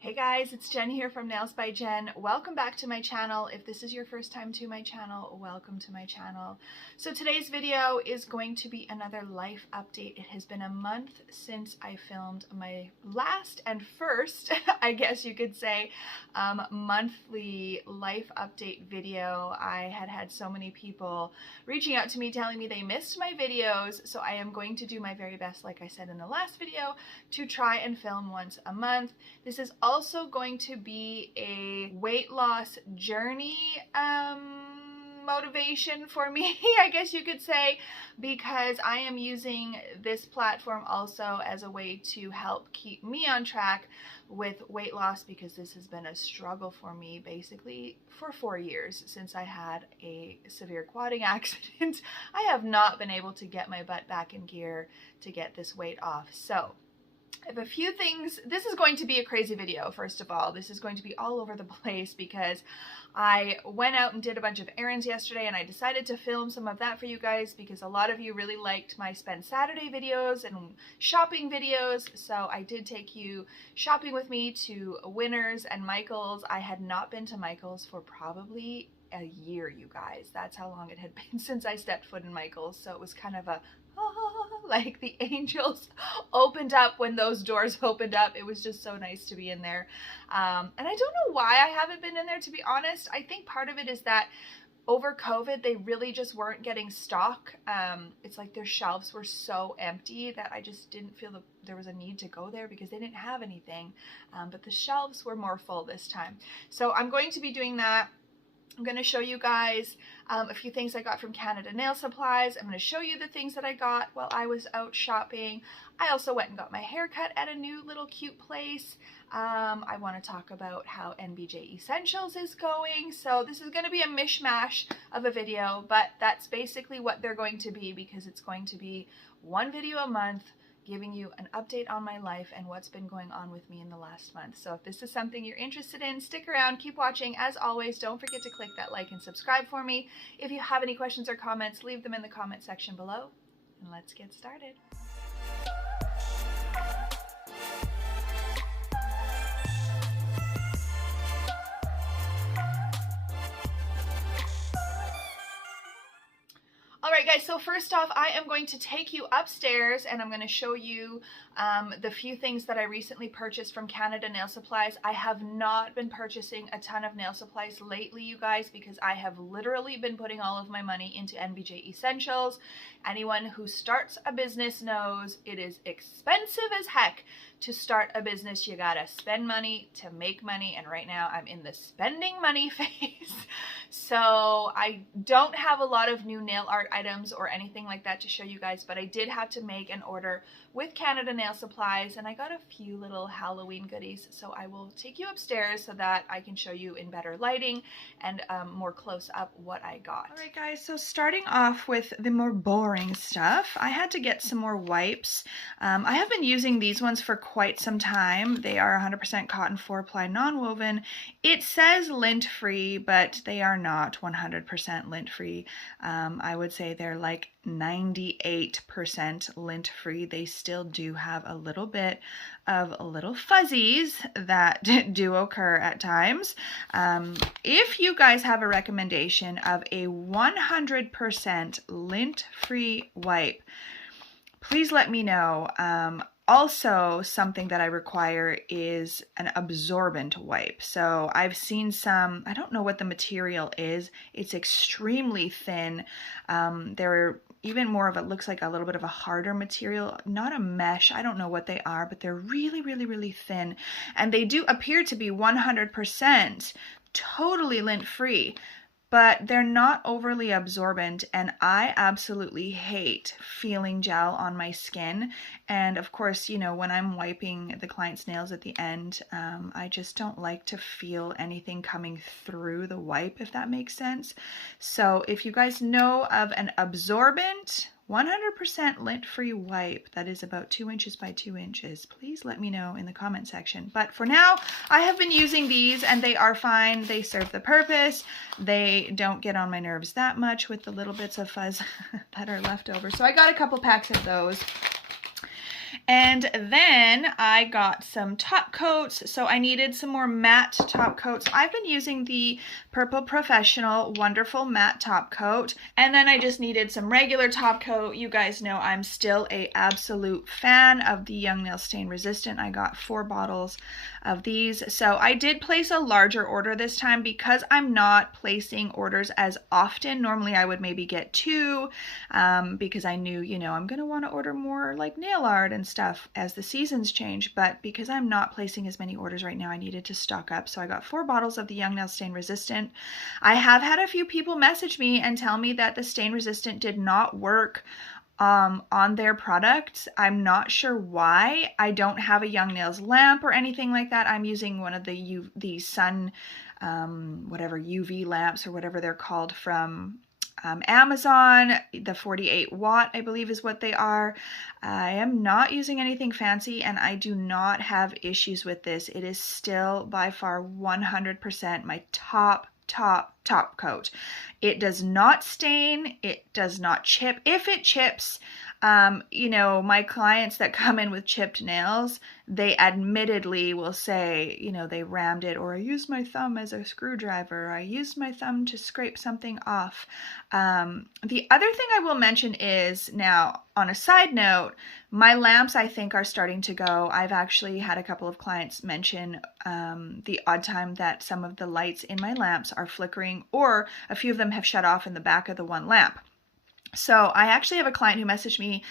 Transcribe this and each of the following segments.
Hey guys, it's Jen here from Nails by Jen. Welcome back to my channel. If this is your first time to my channel, welcome to my channel. So today's video is going to be another life update. It has been a month since I filmed my last and first, I guess you could say, monthly life update video. I had so many people reaching out to me telling me they missed my videos, so I am going to do my very best, like I said in the last video, to try and film once a month. This is also going to be a weight loss journey motivation for me, I guess you could say, because I am using this platform also as a way to help keep me on track with weight loss, because this has been a struggle for me basically for 4 years since I had a severe quadding accident. I have not been able to get my butt back in gear to get this weight off. So I have a few things. This is going to be a crazy video, first of all. This is going to be all over the place because I went out and did a bunch of errands yesterday, and I decided to film some of that for you guys because a lot of you really liked my Spend Saturday videos and shopping videos. So I did take you shopping with me to Winners and Michael's. I had not been to Michael's for probably a year, you guys. That's how long it had been since I stepped foot in Michael's. So it was kind of a like the angels opened up when those doors opened up. It was just so nice to be in there. And I don't know why I haven't been in there, to be honest. I think part of it is that over COVID, they really just weren't getting stock. It's like their shelves were so empty that I just didn't feel that there was a need to go there because they didn't have anything. But the shelves were more full this time. So I'm going to be doing that. I'm going to show you guys a few things I got from Canada Nail Supplies. I'm going to show you the things that I got while I was out shopping. I also went and got my hair cut at a new little cute place. I want to talk about how NBJ Essentials is going. So this is going to be a mishmash of a video, but that's basically what they're going to be, because it's going to be one video a month, giving you an update on my life and what's been going on with me in the last month. So if this is something you're interested in, stick around, keep watching. As always, don't forget to click that like and subscribe for me. If you have any questions or comments, leave them in the comment section below, and let's get started. Alright guys, so first off, I am going to take you upstairs and I'm going to show you the few things that I recently purchased from Canada Nail Supplies. I have not been purchasing a ton of nail supplies lately, you guys, because I have literally been putting all of my money into NBJ Essentials. Anyone who starts a business knows it is expensive as heck to start a business. You gotta spend money to make money, and right now I'm in the spending money phase. So I don't have a lot of new nail art items or anything like that to show you guys, but I did have to make an order with Canada Nail Supplies, and I got a few little Halloween goodies. So I will take you upstairs so that I can show you in better lighting and more close up what I got. Alright guys, so starting off with the more boring stuff, I had to get some more wipes. I have been using these ones for quite some time. They are 100% cotton 4-ply non-woven. It says lint-free, but they are not 100% lint-free. I would say they're like 98% lint-free. They still do have a little bit of little fuzzies that do occur at times. If you guys have a recommendation of a 100% lint-free wipe, please let me know. Also, something that I require is an absorbent wipe. So I've seen some, I don't know what the material is. It's extremely thin. They're even more of, it looks like a little bit of a harder material, not a mesh. I don't know what they are, but they're really, really, really thin. And they do appear to be 100% totally lint-free, but they're not overly absorbent, and I absolutely hate feeling gel on my skin. And of course, you know, when I'm wiping the client's nails at the end, I just don't like to feel anything coming through the wipe, if that makes sense. So if you guys know of an absorbent 100% lint-free wipe that is about 2 inches by 2 inches, please let me know in the comment section. But for now, I have been using these and they are fine. They serve the purpose. They don't get on my nerves that much with the little bits of fuzz that are left over. So I got a couple packs of those. And then I got some top coats. So I needed some more matte top coats. I've been using the Purple Professional Wonderful Matte Top Coat. And then I just needed some regular top coat. You guys know I'm still an absolute fan of the Young Nail Stain Resistant. I got 4 bottles of these. So I did place a larger order this time because I'm not placing orders as often. Normally I would maybe get 2 because I knew, you know, I'm going to want to order more like nail art and stuff as the seasons change. But because I'm not placing as many orders right now, I needed to stock up. So I got 4 bottles of the Young Nail Stain Resistant. I have had a few people message me and tell me that the Stain Resistant did not work on their products. I'm not sure why. I don't have a Young Nails lamp or anything like that. I'm using one of the sun, whatever UV lamps or whatever they're called from Amazon. The 48 watt, I believe, is what they are. I am not using anything fancy and I do not have issues with this. It is still by far 100% my top coat. It does not stain. It does not chip. If it chips, you know, my clients that come in with chipped nails, they admittedly will say, you know, they rammed it, or I used my thumb as a screwdriver. I used my thumb to scrape something off. The other thing I will mention is, now on a side note, my lamps I think are starting to go. I've actually had a couple of clients mention the odd time that some of the lights in my lamps are flickering, or a few of them have shut off in the back of the one lamp. So I actually have a client who messaged me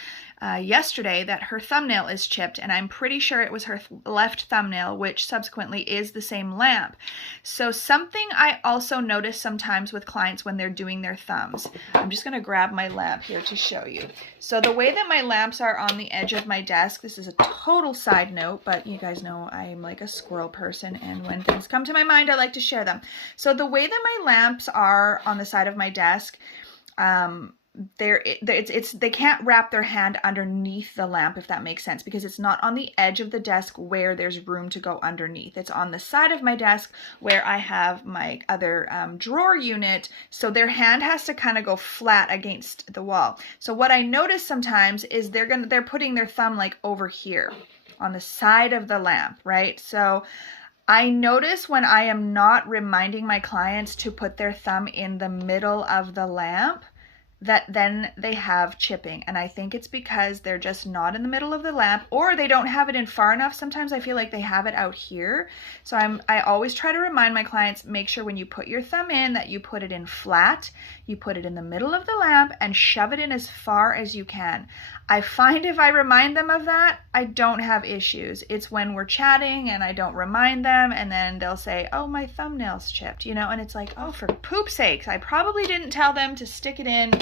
yesterday that her thumbnail is chipped, and I'm pretty sure it was her left thumbnail, which subsequently is the same lamp. So something I also notice sometimes with clients when they're doing their thumbs, I'm just going to grab my lamp here to show you. So the way that my lamps are on the edge of my desk, this is a total side note, but you guys know I'm like a squirrel person, and when things come to my mind, I like to share them. So the way that my lamps are on the side of my desk, they can't wrap their hand underneath the lamp, if that makes sense, because it's not on the edge of the desk where there's room to go underneath. It's on the side of my desk where I have my other drawer unit, so their hand has to kind of go flat against the wall. So what I notice sometimes is they're putting their thumb like over here on the side of the lamp, right? So I notice when I am not reminding my clients to put their thumb in the middle of the lamp, that then they have chipping. And I think it's because they're just not in the middle of the lamp, or they don't have it in far enough. Sometimes I feel like they have it out here. So I always try to remind my clients, make sure when you put your thumb in that you put it in flat, you put it in the middle of the lamp and shove it in as far as you can. I find if I remind them of that, I don't have issues. It's when we're chatting and I don't remind them, and then they'll say, oh, my thumbnail's chipped, you know, and it's like, oh, for poop's sakes, I probably didn't tell them to stick it in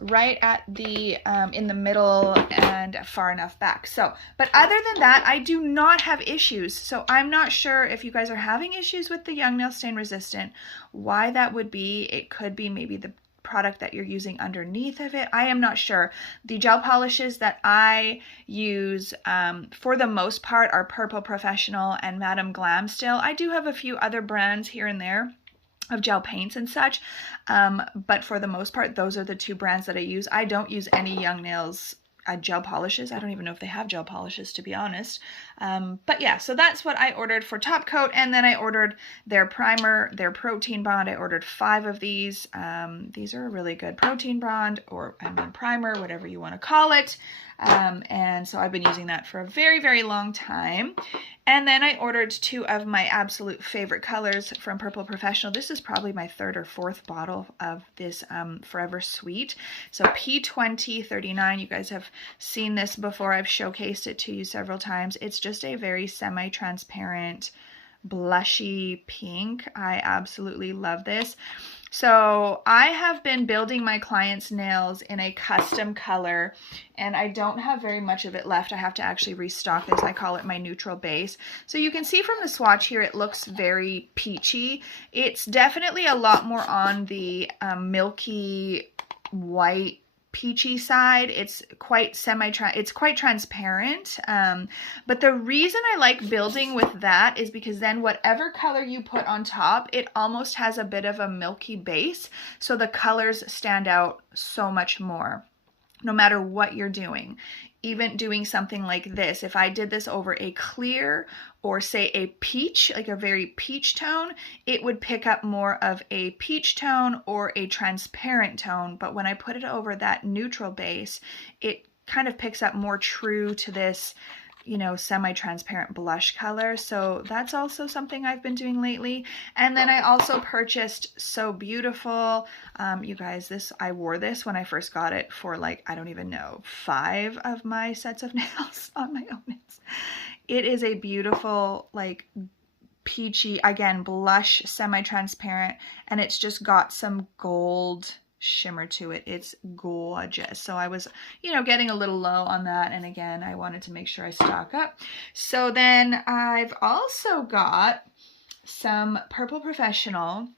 right at the in the middle and far enough back. So, but other than that, I do not have issues. So I'm not sure if you guys are having issues with the Young Nail Stain Resistant, why that would be. It could be maybe the product that you're using underneath of it. I am not sure. The gel polishes that I use for the most part are Purple Professional and Madame Glam still. I do have a few other brands here and there of gel paints and such, but for the most part, those are the 2 brands that I use. I don't use any Young Nails gel polishes. I don't even know if they have gel polishes, to be honest. But yeah, so that's what I ordered for top coat. And then I ordered their primer, their protein bond. I ordered 5 of these. These are a really good protein bond, or I mean primer, whatever you want to call it. And so I've been using that for a very, very long time. And then I ordered 2 of my absolute favorite colors from Purple Professional. This is probably my 3rd or 4th bottle of this Forever Sweet. So P2039, you guys have seen this before. I've showcased it to you several times. It's just a very semi-transparent, blushy pink. I absolutely love this. So I have been building my clients' nails in a custom color, and I don't have very much of it left. I have to actually restock this. I call it my neutral base. So you can see from the swatch here, it looks very peachy. It's definitely a lot more on the milky white peachy side. It's quite transparent, but the reason I like building with that is because then whatever color you put on top, it almost has a bit of a milky base, so the colors stand out so much more no matter what you're doing. even doing something like this, if I did this over a clear or say a peach, like a very peach tone, it would pick up more of a peach tone or a transparent tone. But when I put it over that neutral base, it kind of picks up more true to this, you know, semi-transparent blush color. So that's also something I've been doing lately. And then I also purchased So Beautiful. You guys, I wore this when I first got it for like, I don't even know, 5 of my sets of nails on my own nails. It is a beautiful, like, peachy, again, blush, semi-transparent, and it's just got some gold shimmer to it. It's gorgeous. So I was, you know, getting a little low on that, and again, I wanted to make sure I stock up. So then I've also got some Purple Professional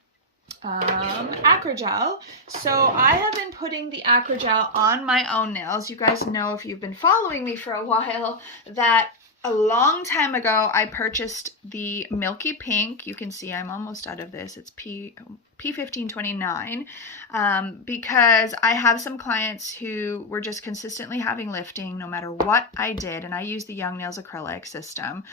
ACRYGEL. So I have been putting the ACRYGEL on my own nails. You guys know, if you've been following me for a while, that a long time ago I purchased the Milky Pink. You can see I'm almost out of this. It's P1529, because I have some clients who were just consistently having lifting no matter what I did, and I use the Young Nails acrylic system.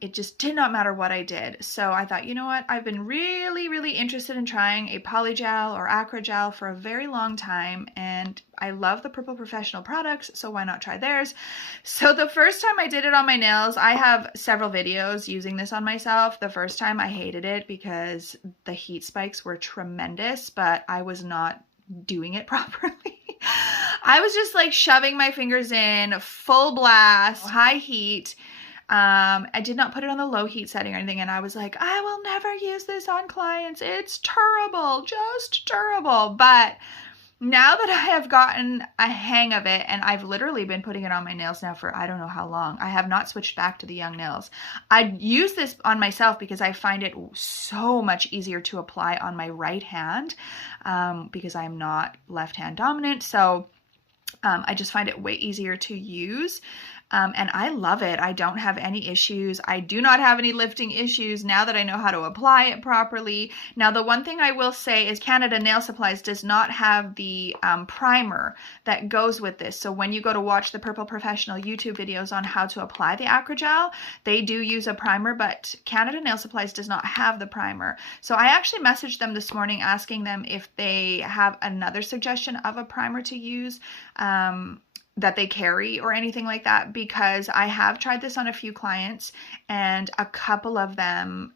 It just did not matter what I did. So I thought, you know what, I've been really interested in trying a polygel or ACRYGEL for a very long time, and I love the Purple Professional products, so why not try theirs? So the first time I did it on my nails, I have several videos using this on myself. The first time I hated it because the heat spikes were tremendous, but I was not doing it properly. I was just like shoving my fingers in full blast, high heat. I did not put it on the low heat setting or anything, and I was like, I will never use this on clients. It's terrible, just terrible. But now that I have gotten a hang of it, and I've literally been putting it on my nails now for I don't know how long, I have not switched back to the Young Nails. I use this on myself because I find it so much easier to apply on my right hand, because I'm not left hand dominant. So I just find it way easier to use. And I love it. I don't have any issues. I do not have any lifting issues now that I know how to apply it properly. Now, the one thing I will say is Canada Nail Supplies does not have the primer that goes with this. So when you go to watch the Purple Professional YouTube videos on how to apply the ACRYGEL, they do use a primer, but Canada Nail Supplies does not have the primer. So I actually messaged them this morning asking them if they have another suggestion of a primer to use that they carry or anything like that, because I have tried this on a few clients, and a couple of them,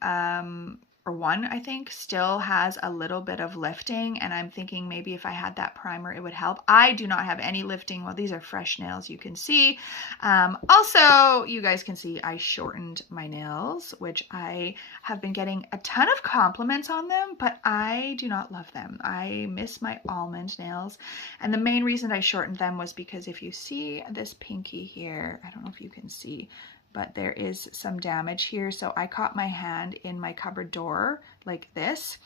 or one I think, still has a little bit of lifting, and I'm thinking maybe if I had that primer it would help. I do not have any lifting. Well, these are fresh nails, you can see. Also, you guys can see I shortened my nails, which I have been getting a ton of compliments on them, but I do not love them. I miss my almond nails, and the main reason I shortened them was because if you see this pinky here, I don't know if you can see, but there is some damage here. So I caught my hand in my cupboard door like this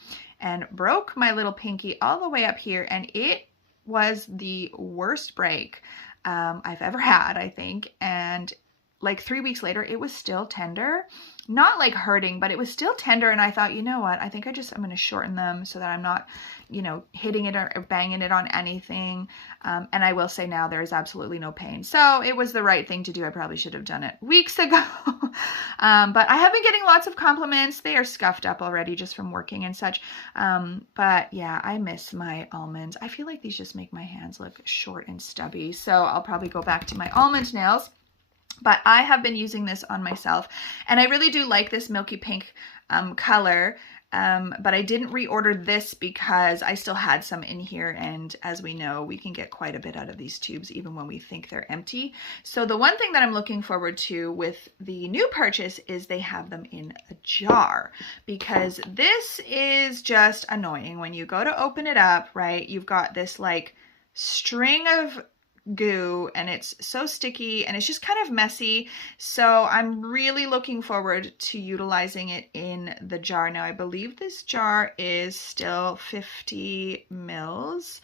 and broke my little pinky all the way up here, and it was the worst break I've ever had, I think. And like 3 weeks later, it was still tender. Not like hurting, but it was still tender, and I thought, you know what, I think I'm going to shorten them so that I'm not, you know, hitting it or banging it on anything. And I will say now there is absolutely no pain. So it was the right thing to do. I probably should have done it weeks ago. But I have been getting lots of compliments. They are scuffed up already just from working and such. But yeah, I miss my almonds. I feel like these just make my hands look short and stubby. So I'll probably go back to my almond nails. But I have been using this on myself, and I really do like this Milky Pink color, but I didn't reorder this because I still had some in here, and as we know, we can get quite a bit out of these tubes even when we think they're empty. So the one thing that I'm looking forward to with the new purchase is they have them in a jar, because this is just annoying. When you go to open it up, right, you've got this like string of goo, and it's so sticky, and it's just kind of messy. So I'm really looking forward to utilizing it in the jar. Now, I believe this jar is still 50 mils.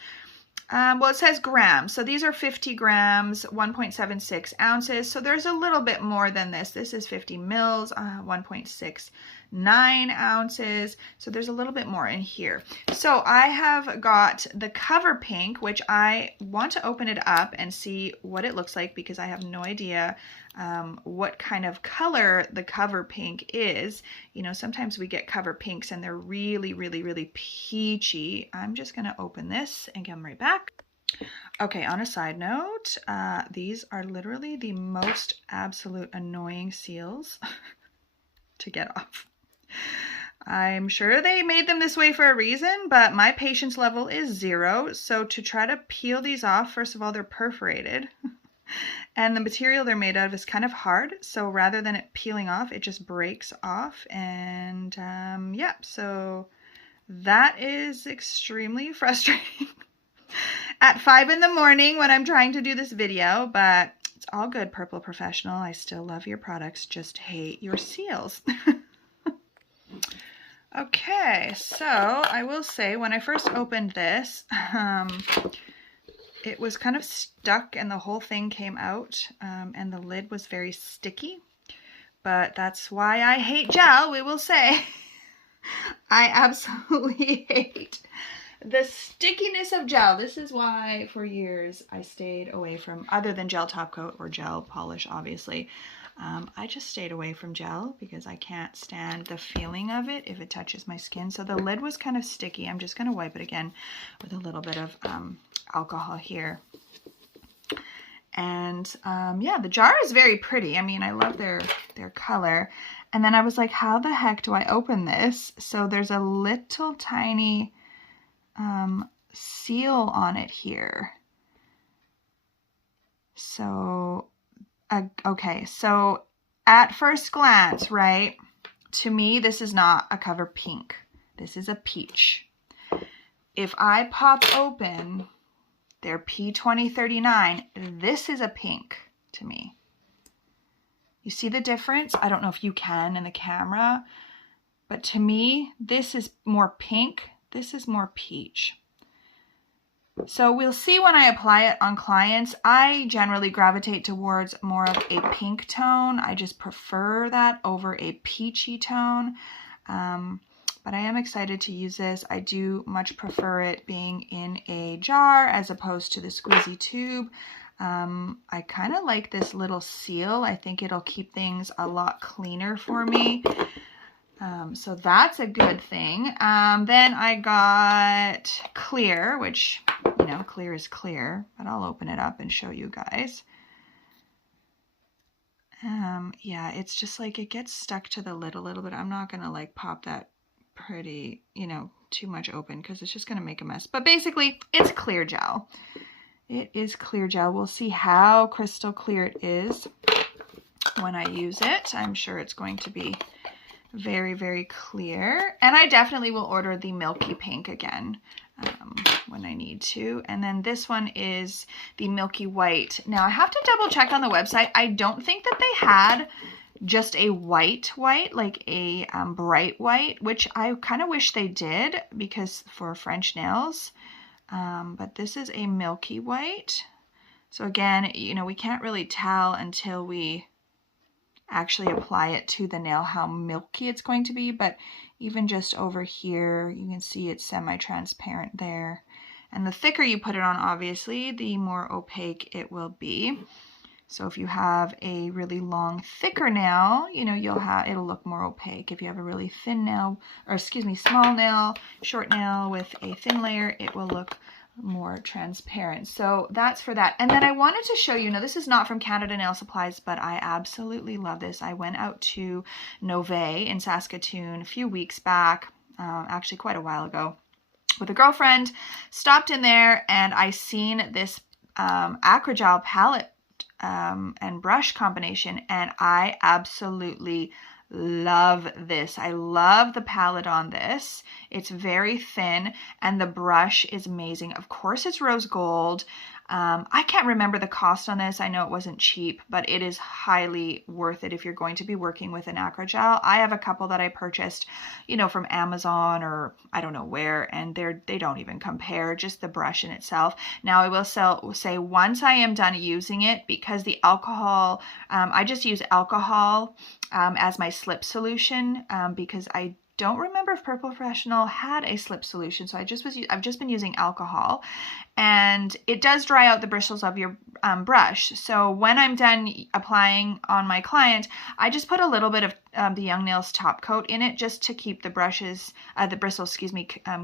Well, it says grams. So these are 50 grams, 1.76 ounces. So there's a little bit more than this. This is 50 mils, 1.69 ounces. So there's a little bit more in here. So I have got the cover pink, which I want to open it up and see what it looks like because I have no idea what kind of color the cover pink is. You know, sometimes we get cover pinks and they're really, really, really peachy. I'm just going to open this and come right back. Okay, on a side note, these are literally the most absolute annoying seals to get off. I'm sure they made them this way for a reason, but my patience level is 0. So to try to peel these off, first of all, they're perforated. And the material they're made out of is kind of hard. So rather than it peeling off, it just breaks off. And yeah, so that is extremely frustrating at 5 in the morning when I'm trying to do this video, but it's all good, Purple Professional. I still love your products, just hate your seals. Okay, so I will say when I first opened this, it was kind of stuck and the whole thing came out, and the lid was very sticky, but that's why I hate gel, we will say. I absolutely hate the stickiness of gel. This is why for years I stayed away from, other than gel top coat or gel polish, obviously. I just stayed away from gel because I can't stand the feeling of it if it touches my skin. So the lid was kind of sticky. I'm just going to wipe it again with a little bit of alcohol here. And yeah, the jar is very pretty. I mean, I love their color. And then I was like, how the heck do I open this? So there's a little tiny seal on it here. So okay, so at first glance, right, to me, this is not a cover pink. This is a peach. If I pop open their P2039, this is a pink to me. You see the difference? I don't know if you can in the camera, but to me, this is more pink. This is more peach. So we'll see when I apply it on clients. I generally gravitate towards more of a pink tone. I just prefer that over a peachy tone. But I am excited to use this. I do much prefer it being in a jar as opposed to the squeezy tube. I kind of like this little seal. I think it'll keep things a lot cleaner for me. So that's a good thing. Then I got clear, which, you know, clear is clear, but I'll open it up and show you guys. Yeah, it's just like it gets stuck to the lid a little bit. I'm not going to like pop that pretty, you know, too much open because it's just going to make a mess. But basically, it's clear gel. It is clear gel. We'll see how crystal clear it is when I use it. I'm sure it's going to be very, very clear. And I definitely will order the milky pink again when I need to. And then this one is the milky white. Now I have to double check on the website. I don't think that they had just a white, like a bright white, which I kind of wish they did because for French nails. But this is a milky white. So again, you know, we can't really tell until we actually apply it to the nail how milky it's going to be, but even just over here you can see it's semi-transparent there, and the thicker you put it on, obviously the more opaque it will be. So if you have a really long thicker nail, you know, it'll look more opaque. If you have a really thin nail, or excuse me, small nail, short nail with a thin layer, it will look more transparent. So that's for that. And then I wanted to show you, now this is not from Canada Nail Supplies, but I absolutely love this. I went out to Nové in Saskatoon a few weeks back, actually quite a while ago, with a girlfriend, stopped in there, and I seen this ACRYGEL palette and brush combination, and I absolutely love this. I love the palette on this. It's very thin and the brush is amazing. Of course it's rose gold. I can't remember the cost on this. I know it wasn't cheap, but it is highly worth it if you're going to be working with an ACRYGEL. I have a couple that I purchased, you know, from Amazon or I don't know where, and they don't even compare, just the brush in itself. Now I will say once I am done using it, because the alcohol, I just use alcohol as my slip solution because I don't remember if Purple Professional had a slip solution, so I've just been using alcohol, and it does dry out the bristles of your brush. So when I'm done applying on my client, I just put a little bit of the Young Nails top coat in it just to keep the bristles,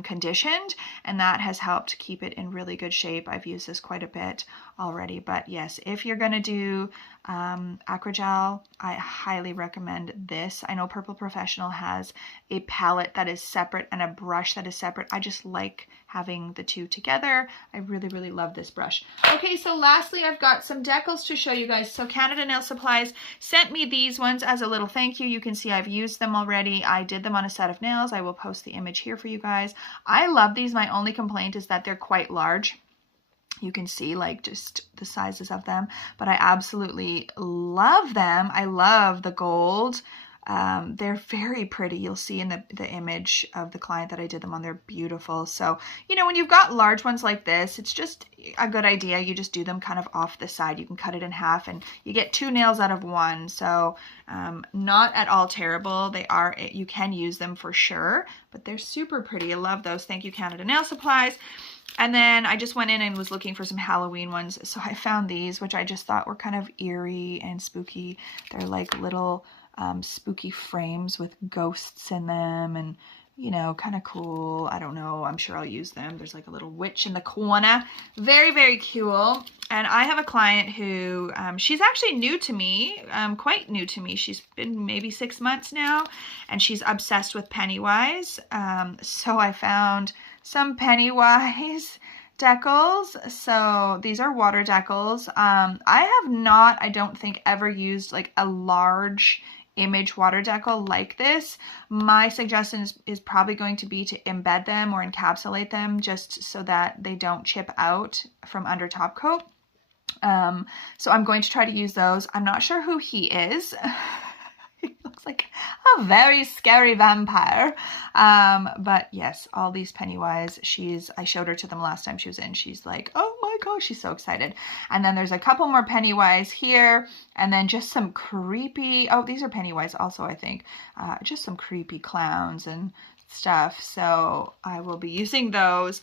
conditioned, and that has helped keep it in really good shape. I've used this quite a bit already, but yes, if you're gonna do ACRYGEL, I highly recommend this. I know Purple Professional has a palette that is separate and a brush that is separate. I just like having the two together. I really love this brush. Okay, so lastly, I've got some decals to show you guys. So Canada Nail Supplies sent me these ones as a little thank you. You can see I've used them already. I did them on a set of nails. I will post the image here for you guys. I love these. My only complaint is that they're quite large. You can see like just the sizes of them, but I absolutely love them. I love the gold. They're very pretty. You'll see in the image of the client that I did them on. They're beautiful. So, you know, when you've got large ones like this, it's just a good idea. You just do them kind of off the side. You can cut it in half and you get 2 nails out of 1. So not at all terrible. You can use them for sure, but they're super pretty. I love those. Thank you, Canada Nail Supplies. And then I just went in and was looking for some Halloween ones. So I found these, which I just thought were kind of eerie and spooky. They're like little spooky frames with ghosts in them and, you know, kind of cool. I don't know. I'm sure I'll use them. There's like a little witch in the corner. Very cool. And I have a client who, she's actually new to me, quite new to me. She's been maybe 6 months now, and she's obsessed with Pennywise. So I found some Pennywise decals. So these are water decals. I have not, I don't think, ever used like a large image water decal like this. My suggestion is probably going to be to embed them or encapsulate them just so that they don't chip out from under top coat. So I'm going to try to use those. I'm not sure who he is. He looks like a very scary vampire. But yes, all these Pennywise, I showed her to them last time she was in. She's like, oh my gosh, she's so excited. And then there's a couple more Pennywise here, and then just some creepy, oh, these are Pennywise also, I think. Just some creepy clowns and stuff. So I will be using those.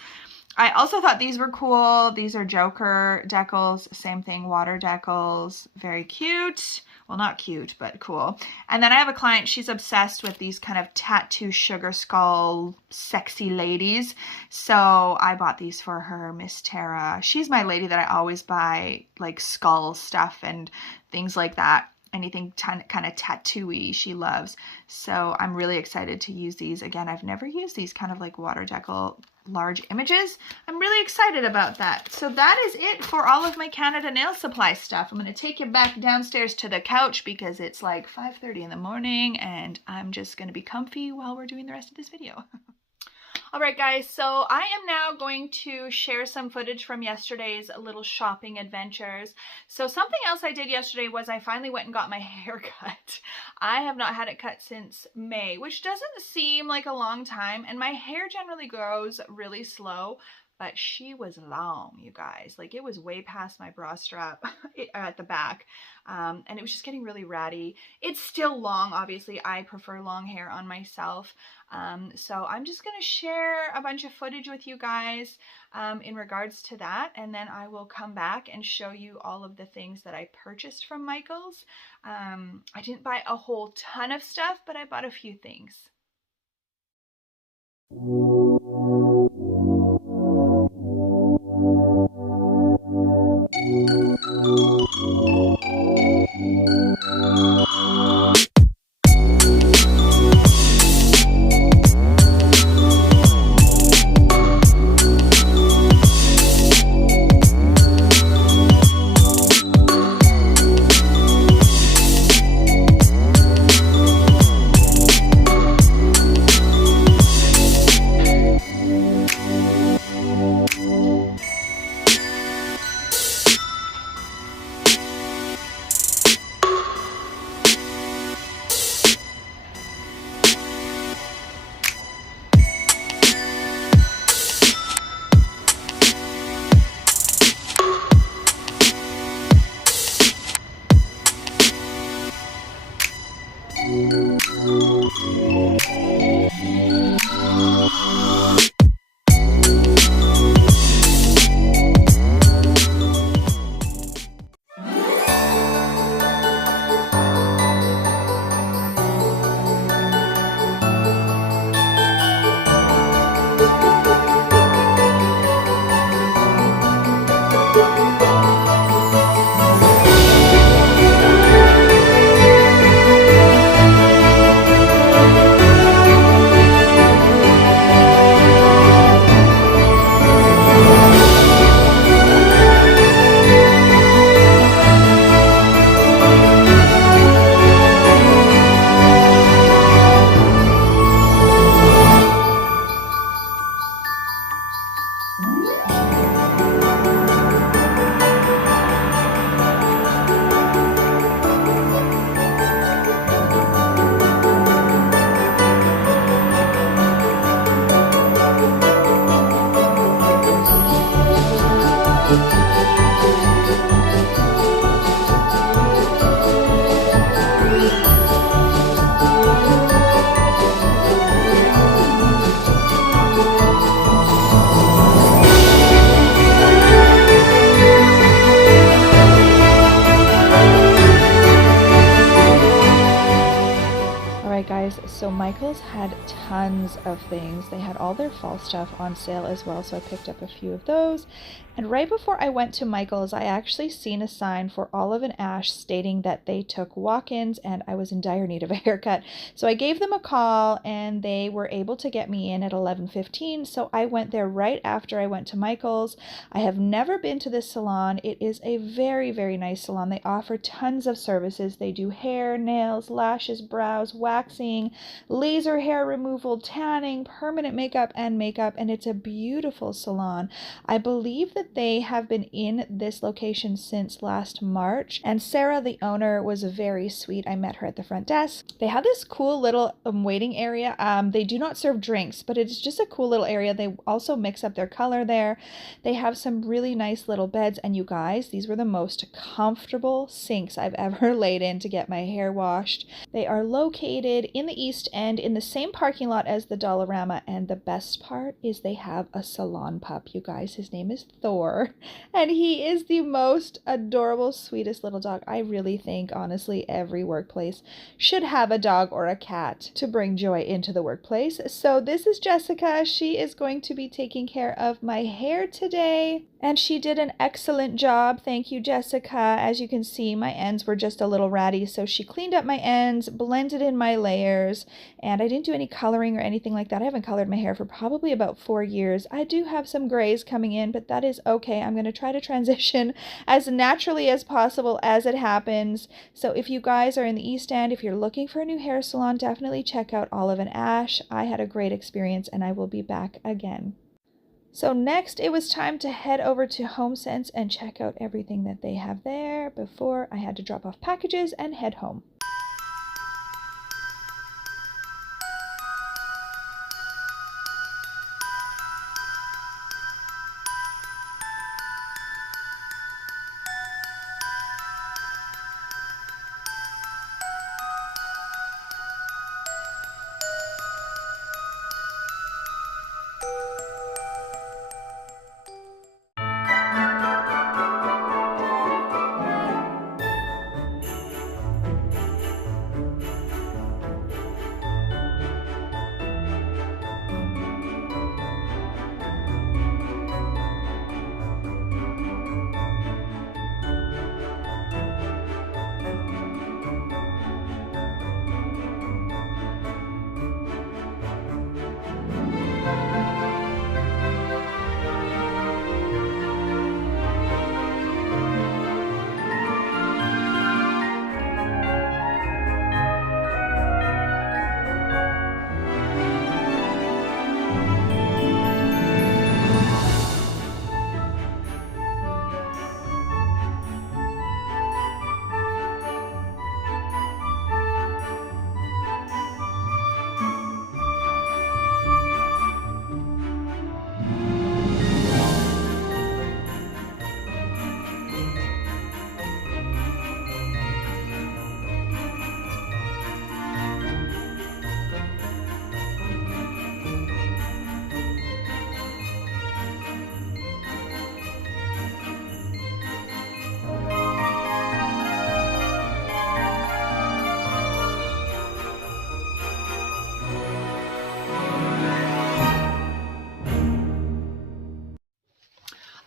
I also thought these were cool. These are Joker decals, same thing, water decals, very cute. Well, not cute, but cool. And then I have a client, she's obsessed with these kind of tattoo sugar skull sexy ladies. So I bought these for her, Miss Tara. She's my lady that I always buy like skull stuff and things like that. Anything kind of tattoo-y she loves. So I'm really excited to use these. Again, I've never used these kind of like water decal large images. I'm really excited about that. So that is it for all of my Canada Nail Supply stuff. I'm going to take you back downstairs to the couch because it's like 5:30 in the morning and I'm just going to be comfy while we're doing the rest of this video. Alright guys, so I am now going to share some footage from yesterday's little shopping adventures. So something else I did yesterday was I finally went and got my hair cut. I have not had it cut since May, which doesn't seem like a long time, and my hair generally grows really slow. But she was long, you guys. Like, it was way past my bra strap at the back. And it was just getting really ratty. It's still long, obviously. I prefer long hair on myself. So I'm just going to share a bunch of footage with you guys in regards to that. And then I will come back and show you all of the things that I purchased from Michaels. I didn't buy a whole ton of stuff, but I bought a few things. so Michael's had tons of things. They had all their fall stuff on sale as well, so I picked up a few of those. And right before I went to Michael's, I actually seen a sign for Olive and Ash stating that they took walk-ins and I was in dire need of a haircut. So I gave them a call and they were able to get me in at 11:15. So I went there right after I went to Michael's. I have never been to this salon. It is a very, very nice salon. They offer tons of services. They do hair, nails, lashes, brows, waxing, laser hair removal, tanning, permanent makeup, and it's a beautiful salon. I believe that they have been in this location since last March, and Sarah, the owner, was very sweet. I met her at the front desk. They have this cool little waiting area. They do not serve drinks, but it's just a cool little area. They also mix up their color there. They have some really nice little beds, and you guys, these were the most comfortable sinks I've ever laid in to get my hair washed. They are located in the East End in the same parking lot as the Dollarama, and the best part is they have a salon pup, you guys. His name is Thor, and he is the most adorable, sweetest little dog. I really think, honestly, every workplace should have a dog or a cat to bring joy into the workplace. So this is Jessica. She is going to be taking care of my hair today, and she did an excellent job. Thank you, Jessica. As you can see, my ends were just a little ratty, so she cleaned up my ends, blended in my layers, and I didn't do any coloring or anything like that. I haven't colored my hair for probably about 4 years. I do have some grays coming in, but that is okay. I'm going to try to transition as naturally as possible as it happens. So if you guys are in the East End, if you're looking for a new hair salon, definitely check out Olive and Ash. I had a great experience and I will be back again. So next it was time to head over to HomeSense and check out everything that they have there before I had to drop off packages and head home.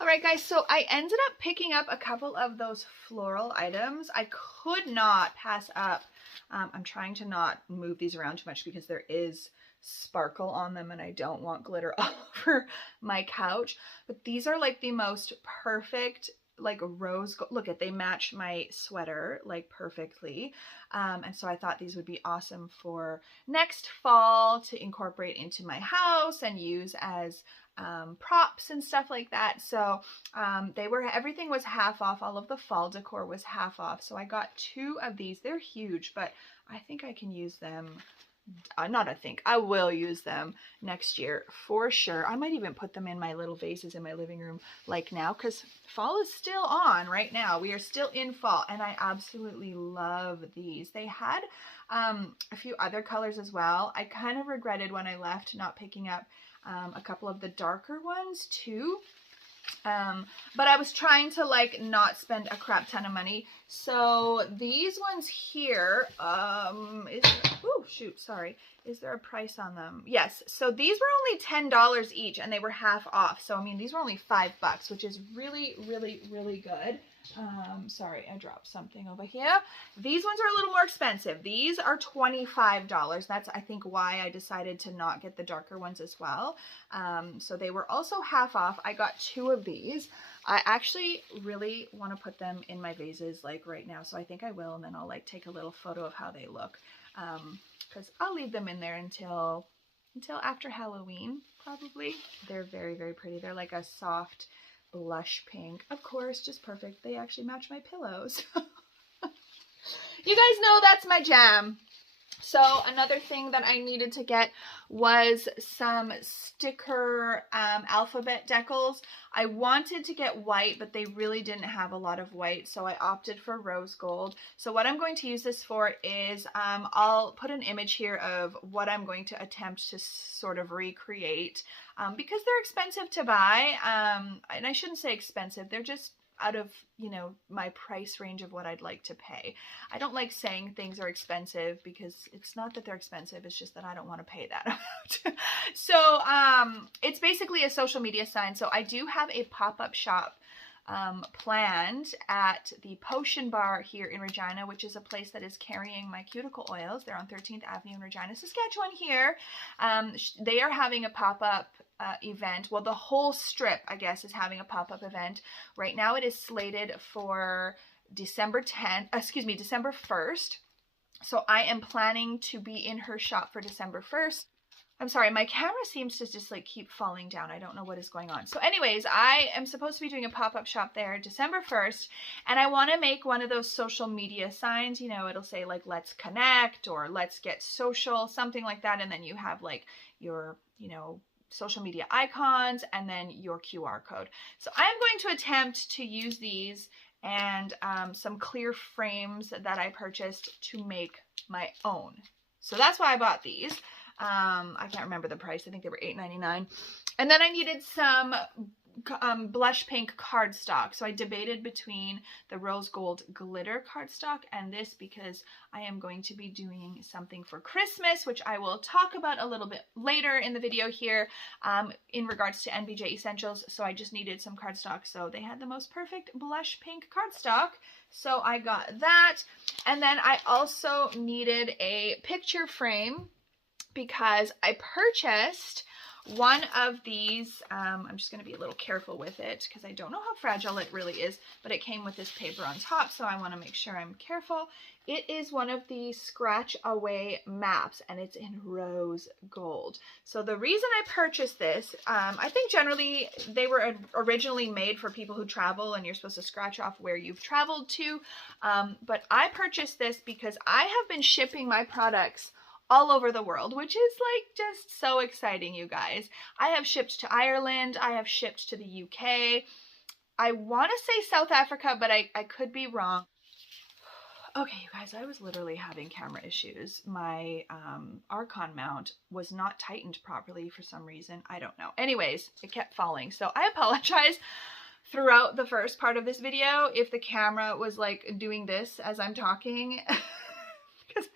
Alright guys, so I ended up picking up a couple of those floral items. I could not pass up. I'm trying to not move these around too much because there is sparkle on them and I don't want glitter all over my couch. But these are like the most perfect, like rose gold. Look at, they match my sweater like perfectly. And so I thought these would be awesome for next fall to incorporate into my house and use as props and stuff like that. So everything was half off. All of the fall decor was half off. So I got 2 of these. They're huge, but I think I can use them. I will use them next year for sure. I might even put them in my little vases in my living room like now, because fall is still on right now. We are still in fall and I absolutely love these. They had a few other colors as well. I kind of regretted when I left not picking up a couple of the darker ones too. But I was trying to like not spend a crap ton of money. So these ones here, is there a price on them? Yes. So these were only $10 each and they were half off. So I mean, these were only $5, which is really, really, really good. Sorry, I dropped something over here. These ones are a little more expensive. These are $25. That's, I think, why I decided to not get the darker ones as well. So they were also half off. I got 2 of these. I actually really want to put them in my vases like right now. So I think I will, and then I'll like take a little photo of how they look. Because I'll leave them in there until after Halloween, probably. They're very, very pretty. They're like a soft blush pink. Of course, just perfect. They actually match my pillows. You guys know that's my jam. So another thing that I needed to get was some sticker alphabet decals. I wanted to get white, but they really didn't have a lot of white, so I opted for rose gold. So what I'm going to use this for is I'll put an image here of what I'm going to attempt to sort of recreate because they're expensive to buy, and I shouldn't say expensive, they're just out of, you know, my price range of what I'd like to pay. I don't like saying things are expensive because it's not that they're expensive, it's just that I don't want to pay that amount. So it's basically a social media sign. So I do have a pop-up shop planned at the Potion Bar here in Regina, which is a place that is carrying my cuticle oils. They're on 13th Avenue in Regina, Saskatchewan here. They are having a pop-up event. Well, the whole strip, I guess, is having a pop-up event. Right now it is slated for December 1st. So I am planning to be in her shop for December 1st. I'm sorry, my camera seems to just like keep falling down. I don't know what is going on. So anyways, I am supposed to be doing a pop-up shop there December 1st, and I want to make one of those social media signs. You know, it'll say like, let's connect or let's get social, something like that. And then you have like your, you know, social media icons and then your QR code. So I'm going to attempt to use these and some clear frames that I purchased to make my own. So that's why I bought these. I can't remember the price. I think they were $8.99. And then I needed some blush pink cardstock. So I debated between the rose gold glitter cardstock and this because I am going to be doing something for Christmas, which I will talk about a little bit later in the video here in regards to NBJ Essentials. So I just needed some cardstock. So they had the most perfect blush pink cardstock. So I got that. And then I also needed a picture frame because I purchased one of these. I'm just going to be a little careful with it because I don't know how fragile it really is, but it came with this paper on top, so I want to make sure I'm careful. It is one of the scratch away maps, and it's in rose gold. So the reason I purchased this, I think generally they were originally made for people who travel and you're supposed to scratch off where you've traveled to, but I purchased this because I have been shipping my products all over the world, which is like just so exciting, you guys. I have shipped to Ireland, I have shipped to the UK, I want to say South Africa, but I could be wrong. Okay, you guys, I was literally having camera issues. My Archon mount was not tightened properly for some reason. I don't know. Anyways, it kept falling. So I apologize throughout the first part of this video if the camera was like doing this as I'm talking. Because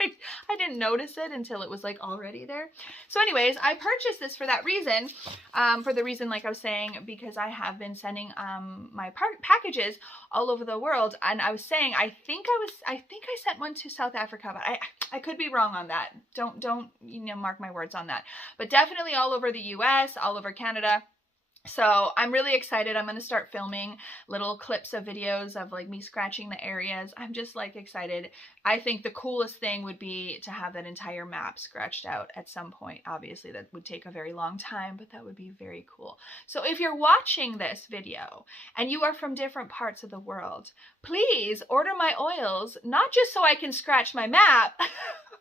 I didn't notice it until it was like already there. So anyways, I purchased this for that reason, like I was saying, because I have been sending my packages all over the world, and I was saying I think I sent one to South Africa, but I could be wrong on that. Don't you know, mark my words on that. But definitely all over the US, all over Canada. So I'm really excited. I'm going to start filming little clips of videos of like me scratching the areas. I'm just like excited. I think the coolest thing would be to have that entire map scratched out at some point. Obviously that would take a very long time, but that would be very cool. So if you're watching this video and you are from different parts of the world, please order my oils, not just so I can scratch my map,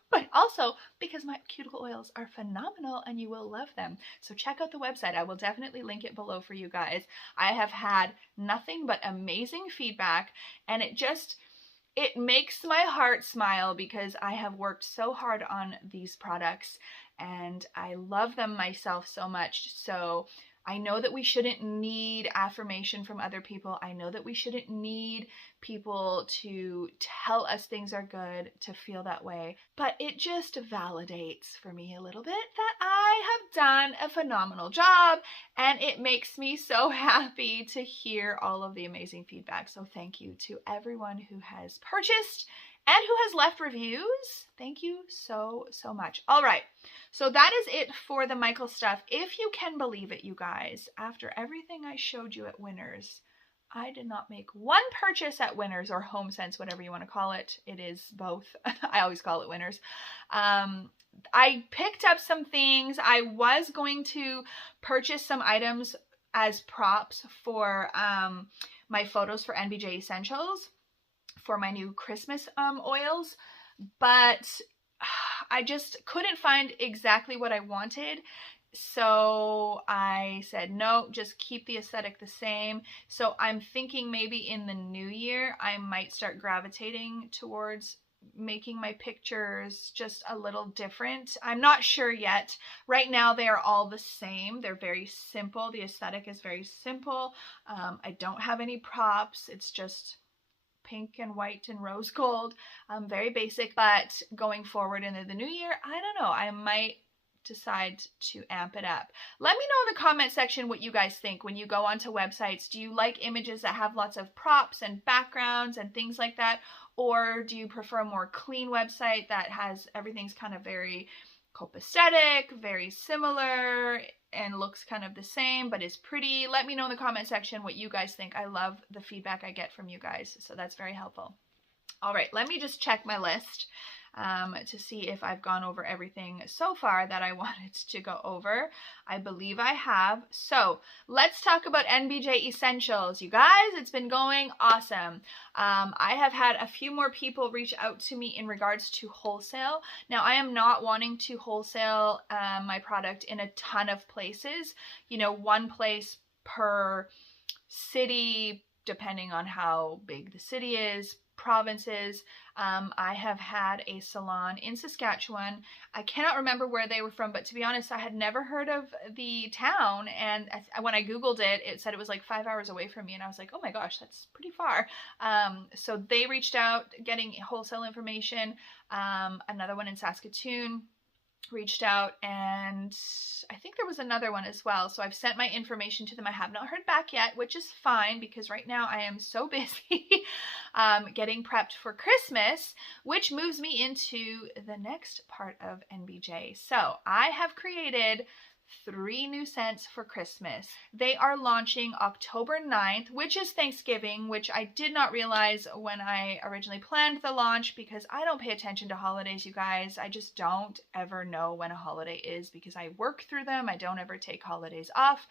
but also because my cuticle oils are phenomenal and you will love them. So check out the website. I will definitely link it below for you guys. I have had nothing but amazing feedback, and it makes my heart smile because I have worked so hard on these products and I love them myself so much. So I know that we shouldn't need affirmation from other people. I know that we shouldn't need people to tell us things are good to feel that way. But it just validates for me a little bit that I have done a phenomenal job, and it makes me so happy to hear all of the amazing feedback. So thank you to everyone who has purchased and who has left reviews. Thank you so, so much. All right, so that is it for the Michael stuff. If you can believe it, you guys, after everything I showed you at Winners, I did not make one purchase at Winners or HomeSense, whatever you want to call it. It is both. I always call it Winners. I picked up some things. I was going to purchase some items as props for my photos for NBJ Essentials, for my new Christmas oils, but I just couldn't find exactly what I wanted. So I said, no, just keep the aesthetic the same. So I'm thinking maybe in the new year, I might start gravitating towards making my pictures just a little different. I'm not sure yet. Right now, they are all the same. They're very simple. The aesthetic is very simple. I don't have any props. It's just pink and white and rose gold, very basic. But going forward into the new year, I don't know, I might decide to amp it up. Let me know in the comment section what you guys think when you go onto websites. Do you like images that have lots of props and backgrounds and things like that, or do you prefer a more clean website that has everything's kind of very copacetic, very similar, and looks kind of the same but is pretty? Let me know in the comment section what you guys think. I love the feedback I get from you guys, so that's very helpful. All right, let me just check my list to see if I've gone over everything so far that I wanted to go over. I believe I have. So let's talk about NBJ Essentials. You guys, it's been going awesome. I have had a few more people reach out to me in regards to wholesale. Now, I am not wanting to wholesale my product in a ton of places. You know, one place per city, depending on how big the city is, provinces. I have had a salon in Saskatchewan. I cannot remember where they were from, but to be honest, I had never heard of the town, and when I googled it, it said it was like 5 hours away from me, and I was like, oh my gosh, that's pretty far. So they reached out getting wholesale information. Another one in Saskatoon reached out, and I think there was another one as well. So I've sent my information to them. I have not heard back yet, which is fine because right now I am so busy getting prepped for Christmas, which moves me into the next part of NBJ. So I have created 3 new scents for Christmas. They are launching October 9th, which is Thanksgiving, which I did not realize when I originally planned the launch because I don't pay attention to holidays, you guys. I just don't ever know when a holiday is because I work through them. I don't ever take holidays off.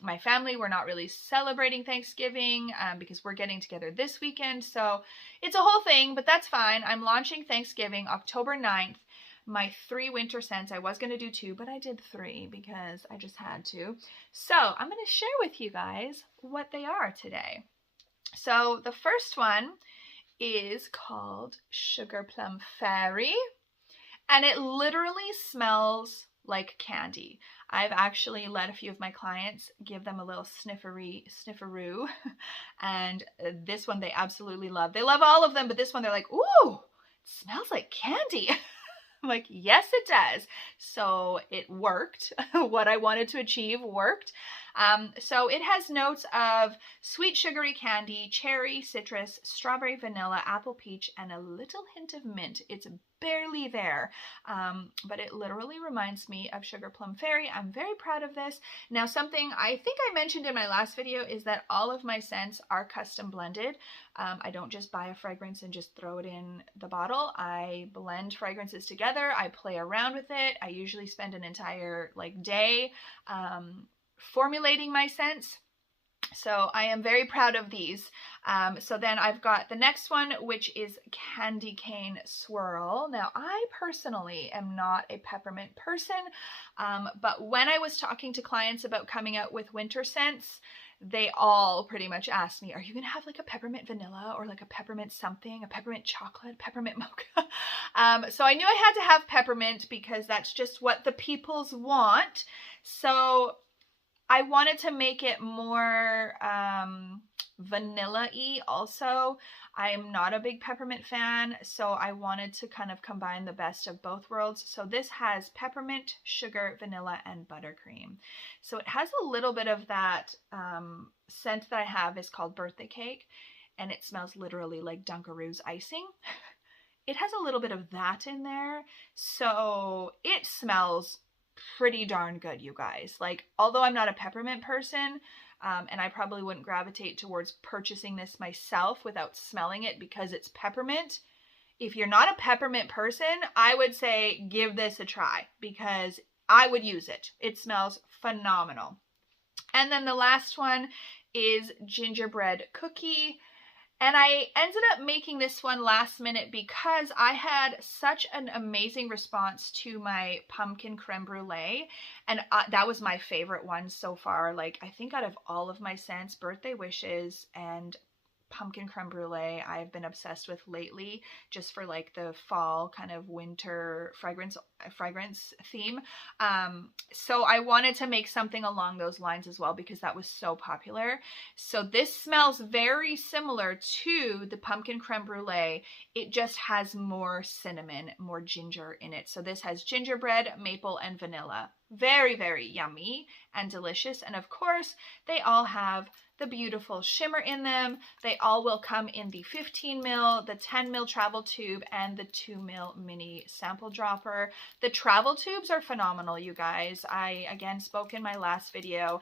My family, we're not really celebrating Thanksgiving because we're getting together this weekend. So it's a whole thing, but that's fine. I'm launching Thanksgiving October 9th. My 3 winter scents. I was going to do 2, but I did 3 because I just had to. So I'm going to share with you guys what they are today. So the first one is called Sugar Plum Fairy, and it literally smells like candy. I've actually let a few of my clients give them a little snifferoo, and this one they absolutely love. They love all of them, but this one they're like, ooh, it smells like candy. I'm like, yes, it does. So it worked. What I wanted to achieve worked. So it has notes of sweet sugary candy, cherry, citrus, strawberry, vanilla, apple peach, and a little hint of mint. It's barely there, but it literally reminds me of Sugar Plum Fairy. I'm very proud of this. Now, something I think I mentioned in my last video is that all of my scents are custom blended. I don't just buy a fragrance and just throw it in the bottle. I blend fragrances together. I play around with it. I usually spend an entire day formulating my scents. So I am very proud of these. So then I've got the next one, which is Candy Cane Swirl. Now, I personally am not a peppermint person, but when I was talking to clients about coming out with winter scents, they all pretty much asked me, are you going to have like a peppermint vanilla or like a peppermint something, a peppermint chocolate, peppermint mocha? So I knew I had to have peppermint because that's just what the peoples want. So I wanted to make it more vanilla-y also. I am not a big peppermint fan, so I wanted to kind of combine the best of both worlds. So this has peppermint, sugar, vanilla, and buttercream. So it has a little bit of that scent that I have is called birthday cake, and it smells literally like Dunkaroos icing. It has a little bit of that in there, so it smells pretty darn good, you guys. Like, although I'm not a peppermint person, and I probably wouldn't gravitate towards purchasing this myself without smelling it because it's peppermint. If you're not a peppermint person, I would say give this a try because I would use it. It smells phenomenal. And then the last one is gingerbread cookie. And I ended up making this one last minute because I had such an amazing response to my pumpkin creme brulee. And that was my favorite one so far. Like, I think out of all of my scents, birthday wishes and pumpkin creme brulee I've been obsessed with lately, just for like the fall kind of winter fragrance theme. So I wanted to make something along those lines as well because that was so popular. So this smells very similar to the pumpkin creme brulee. It just has more cinnamon, more ginger in it. So this has gingerbread, maple, and vanilla. Very, very yummy and delicious. And of course, they all have the beautiful shimmer in them. They all will come in the 15 ml, the 10 ml travel tube, and the 2 ml mini sample dropper. The travel tubes are phenomenal, you guys. I, again, spoke in my last video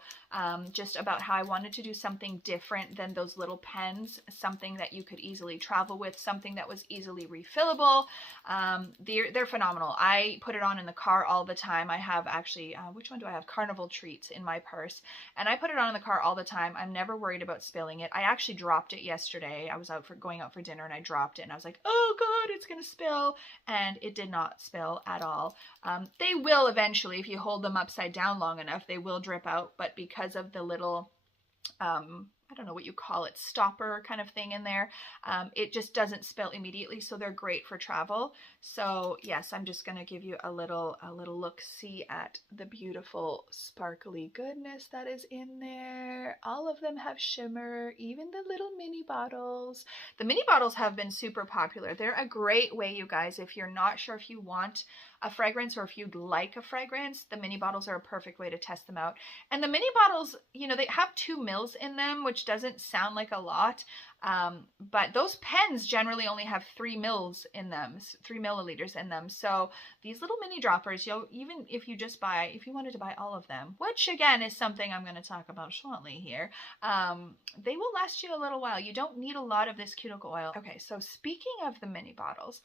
just about how I wanted to do something different than those little pens, something that you could easily travel with, something that was easily refillable. They're phenomenal. I put it on in the car all the time. I have actually, which one do I have? Carnival Treats in my purse. And I put it on in the car all the time. I'm never worried about spilling it. I actually dropped it yesterday. I was going out for dinner and I dropped it and I was like, oh God, it's going to spill. And it did not spill at all. They will eventually, if you hold them upside down long enough, they will drip out. But because of the little, I don't know what you call it, stopper kind of thing in there, it just doesn't spill immediately, so they're great for travel. So yes, I'm just going to give you a little look-see at the beautiful sparkly goodness that is in there. All of them have shimmer, even the little mini bottles. The mini bottles have been super popular. They're a great way, you guys, if you're not sure if you want a fragrance or if you'd like a fragrance, the mini bottles are a perfect way to test them out. And the mini bottles, you know, they have 2 mils in them, which doesn't sound like a lot, but those pens generally only have 3 mils in them, 3 milliliters in them. So these little mini droppers, even if you wanted to buy all of them, which again is something I'm going to talk about shortly here, they will last you a little while. You don't need a lot of this cuticle oil. Okay, so speaking of the mini bottles,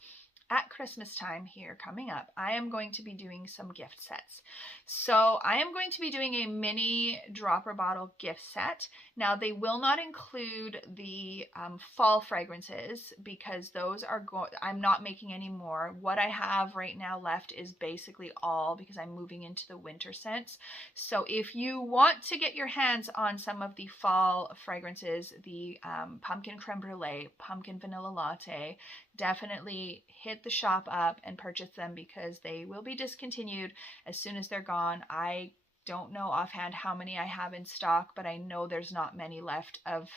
at Christmas time here coming up, I am going to be doing some gift sets. So I am going to be doing a mini dropper bottle gift set. Now they will not include the fall fragrances because those are I'm not making any more. What I have right now left is basically all because I'm moving into the winter scents. So if you want to get your hands on some of the fall fragrances, the pumpkin creme brulee, pumpkin vanilla latte, definitely hit the shop up and purchase them because they will be discontinued as soon as they're gone. I don't know offhand how many I have in stock, but I know there's not many left of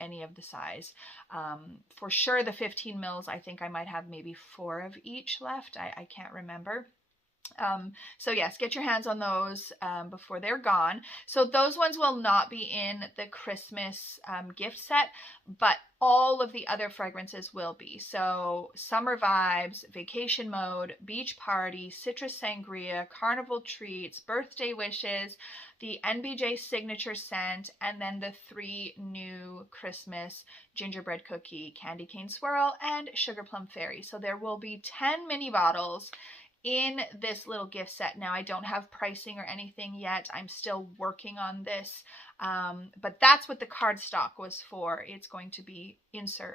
any of the size. For sure the 15 mils, I think I might have maybe 4 of each left. I can't remember. So yes, get your hands on those before they're gone. So those ones will not be in the Christmas gift set, but all of the other fragrances will be. So Summer Vibes, Vacation Mode, Beach Party, Citrus Sangria, Carnival Treats, Birthday Wishes, the NBJ Signature Scent, and then the 3 new Christmas Gingerbread Cookie, Candy Cane Swirl, and Sugar Plum Fairy. So there will be 10 mini bottles in this little gift set. Now I don't have pricing or anything yet. I'm still working on this, but that's what the cardstock was for. It's going to be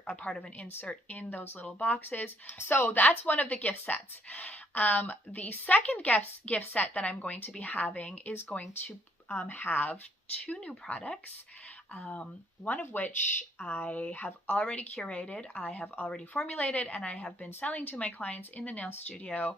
a part of an insert in those little boxes. So that's one of the gift sets. The second gift set that I'm going to be having is going to have 2 new products. One of which I have already curated, I have already formulated, and I have been selling to my clients in the nail studio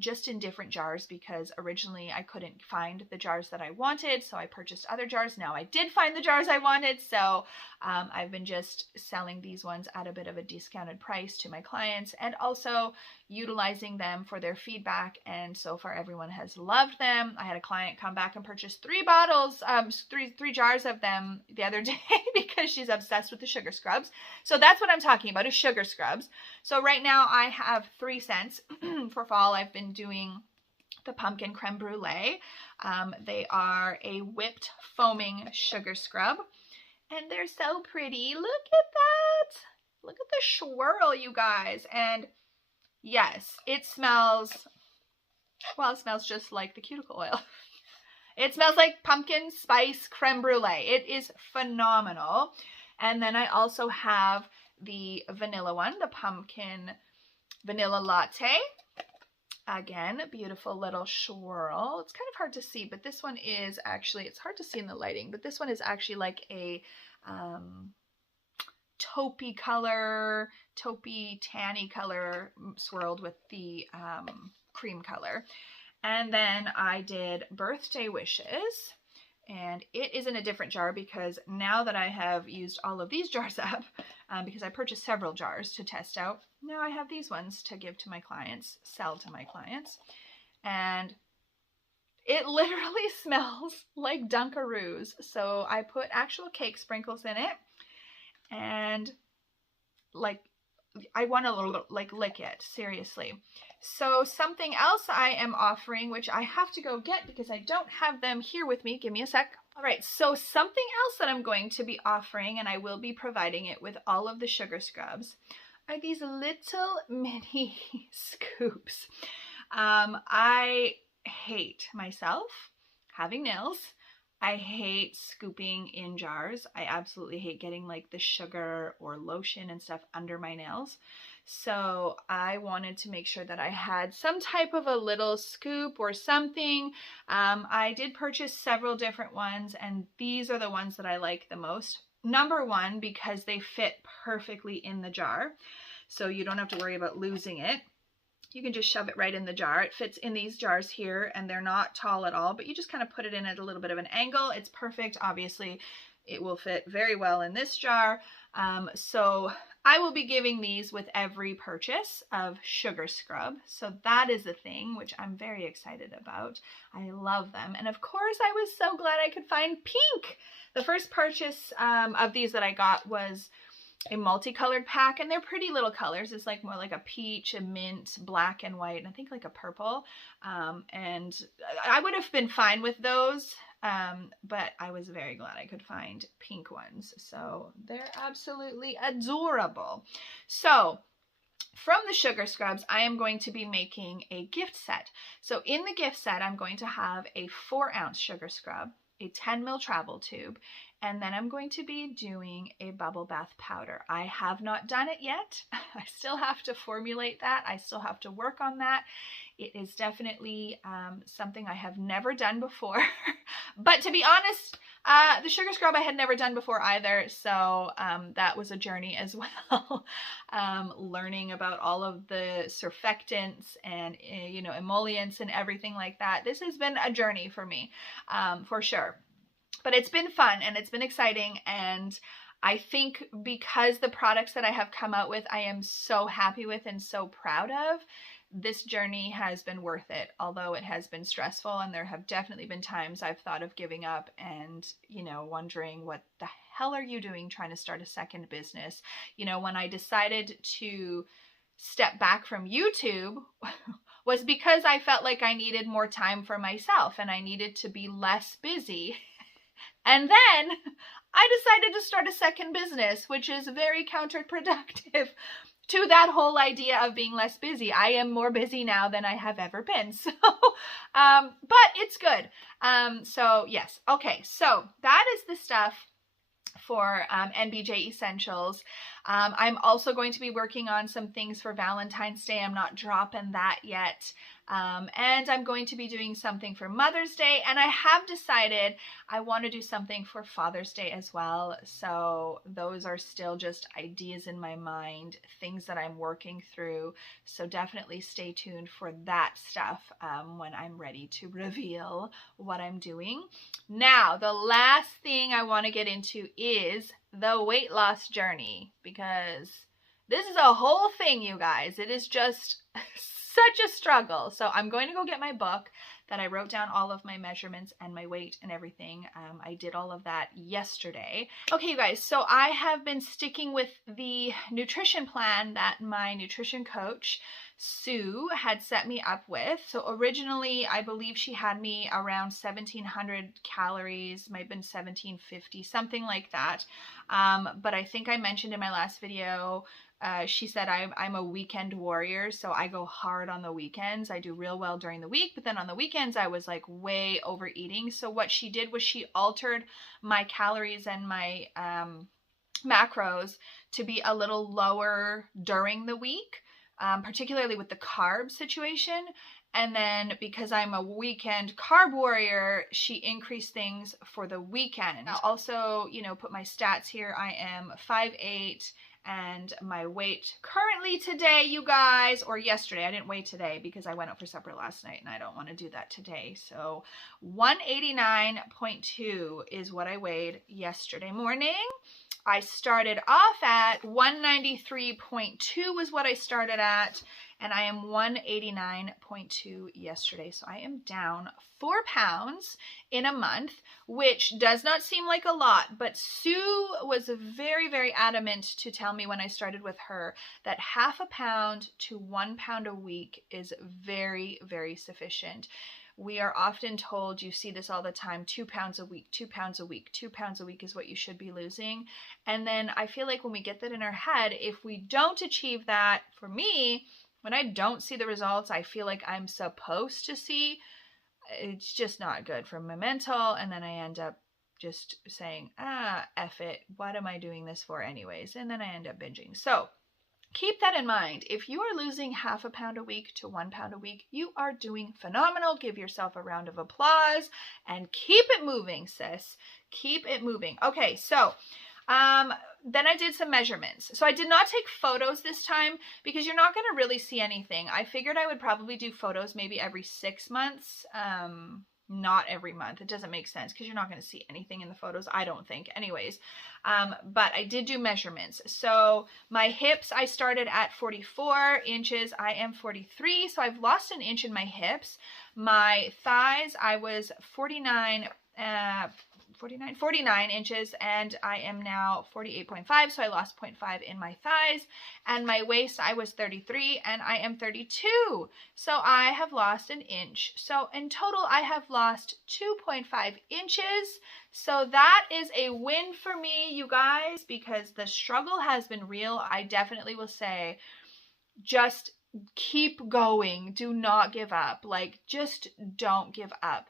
just in different jars, because originally I couldn't find the jars that I wanted, so I purchased other jars. Now I did find the jars I wanted, so I've been just selling these ones at a bit of a discounted price to my clients, and also utilizing them for their feedback, and so far everyone has loved them. I had a client come back and purchase 3 bottles, three jars of them the other day because she's obsessed with the sugar scrubs. So that's what I'm talking about, is sugar scrubs. So right now I have 3 scents. For fall, I've been doing the pumpkin creme brulee. They are a whipped foaming sugar scrub, and they're so pretty. Look at that. Look at the swirl, you guys. And yes, it smells, well, it smells just like the cuticle oil. It smells like pumpkin spice creme brulee. It is phenomenal. And then I also have the vanilla one, the pumpkin vanilla latte. Again, beautiful little swirl. It's kind of hard to see, but this one is actually, it's hard to see in the lighting, but this one is actually like a taupey color, taupey tanny color swirled with the cream color. And then I did birthday wishes, and it is in a different jar because now that I have used all of these jars up, because I purchased several jars to test out, now I have these ones to give to my clients, sell to my clients. And it literally smells like Dunkaroos. So I put actual cake sprinkles in it, and like, I want to like lick it, seriously. So something else I am offering, which I have to go get because I don't have them here with me. Give me a sec. All right, so something else that I'm going to be offering, and I will be providing it with all of the sugar scrubs, are these little mini scoops. I hate myself having nails. I hate scooping in jars. I absolutely hate getting like the sugar or lotion and stuff under my nails. So I wanted to make sure that I had some type of a little scoop or something. I did purchase several different ones, and these are the ones that I like the most. Number one, because they fit perfectly in the jar, so you don't have to worry about losing it. You can just shove it right in the jar. It fits in these jars here, and they're not tall at all, but you just kind of put it in at a little bit of an angle. It's perfect. Obviously, it will fit very well in this jar. So I will be giving these with every purchase of sugar scrub. So that is a thing which I'm very excited about. I love them. And of course, I was so glad I could find pink. The first purchase of these that I got was a multicolored pack, and they're pretty little colors. It's like more like a peach, a mint, black and white, and I think like a purple. And I would have been fine with those, but I was very glad I could find pink ones. So they're absolutely adorable. So from the sugar scrubs, I am going to be making a gift set. So in the gift set, I'm going to have a 4-ounce sugar scrub, a 10 ml travel tube, and then I'm going to be doing a bubble bath powder. I have not done it yet. I still have to formulate that. I still have to work on that. It is definitely something I have never done before. But to be honest, the sugar scrub I had never done before either. So that was a journey as well. Learning about all of the surfactants and, you know, emollients and everything like that. This has been a journey for me, for sure. But it's been fun and it's been exciting, and I think because the products that I have come out with, I am so happy with and so proud of, this journey has been worth it, although it has been stressful, and there have definitely been times I've thought of giving up and, you know, wondering what the hell are you doing trying to start a second business? You know, when I decided to step back from YouTube was because I felt like I needed more time for myself and I needed to be less busy. And then I decided to start a second business, which is very counterproductive to that whole idea of being less busy. I am more busy now than I have ever been. So, but it's good. So yes. Okay. So that is the stuff for NBJ Essentials. I'm also going to be working on some things for Valentine's Day. I'm not dropping that yet. And I'm going to be doing something for Mother's Day, and I have decided I want to do something for Father's Day as well. So those are still just ideas in my mind, things that I'm working through. So definitely stay tuned for that stuff when I'm ready to reveal what I'm doing. Now, the last thing I want to get into is the weight loss journey, because this is a whole thing, you guys. It is just such a struggle. So I'm going to go get my book that I wrote down all of my measurements and my weight and everything. I did all of that yesterday. Okay, you guys, so I have been sticking with the nutrition plan that my nutrition coach, Sue, had set me up with. So originally, I believe she had me around 1,700 calories, might have been 1,750, something like that. But I think I mentioned in my last video, she said I'm a weekend warrior, so I go hard on the weekends. I do real well during the week, but then on the weekends I was like way overeating. So what she did was she altered my calories and my macros to be a little lower during the week, particularly with the carb situation. And then because I'm a weekend carb warrior, she increased things for the weekend. I'll also, you know, put my stats here. I am 5'8", and my weight currently today, you guys, or yesterday, I didn't weigh today because I went out for supper last night and I don't want to do that today. So 189.2 is what I weighed yesterday morning. I started off at 193.2 was what I started at, and I am 189.2 yesterday. So I am down 4 pounds in a month, which does not seem like a lot, but Sue was very, very adamant to tell me when I started with her that 0.5 pound to 1 pound a week is very, very sufficient. We are often told, you see this all the time, 2 pounds a week, 2 pounds a week, 2 pounds a week is what you should be losing. And then I feel like when we get that in our head, if we don't achieve that, for me, when I don't see the results I feel like I'm supposed to see, it's just not good for my mental. And then I end up just saying, F it, what am I doing this for anyways? And then I end up binging. So keep that in mind. If you are losing 0.5 pound a week to 1 pound a week, you are doing phenomenal. Give yourself a round of applause and keep it moving, sis. Keep it moving. Okay, so then I did some measurements. So I did not take photos this time because you're not going to really see anything. I figured I would probably do photos maybe every 6 months. Not every month. It doesn't make sense because you're not going to see anything in the photos, I don't think. Anyways, but I did do measurements. So my hips, I started at 44 inches. I am 43, so I've lost an inch in my hips. My thighs, I was 49 inches, and I am now 48.5, so I lost 0.5 in my thighs. And my waist, I was 33 and I am 32, so I have lost an inch. So in total I have lost 2.5 inches. So that is a win for me, you guys, because the struggle has been real. I definitely will say, just keep going. Do not give up. Like, just don't give up.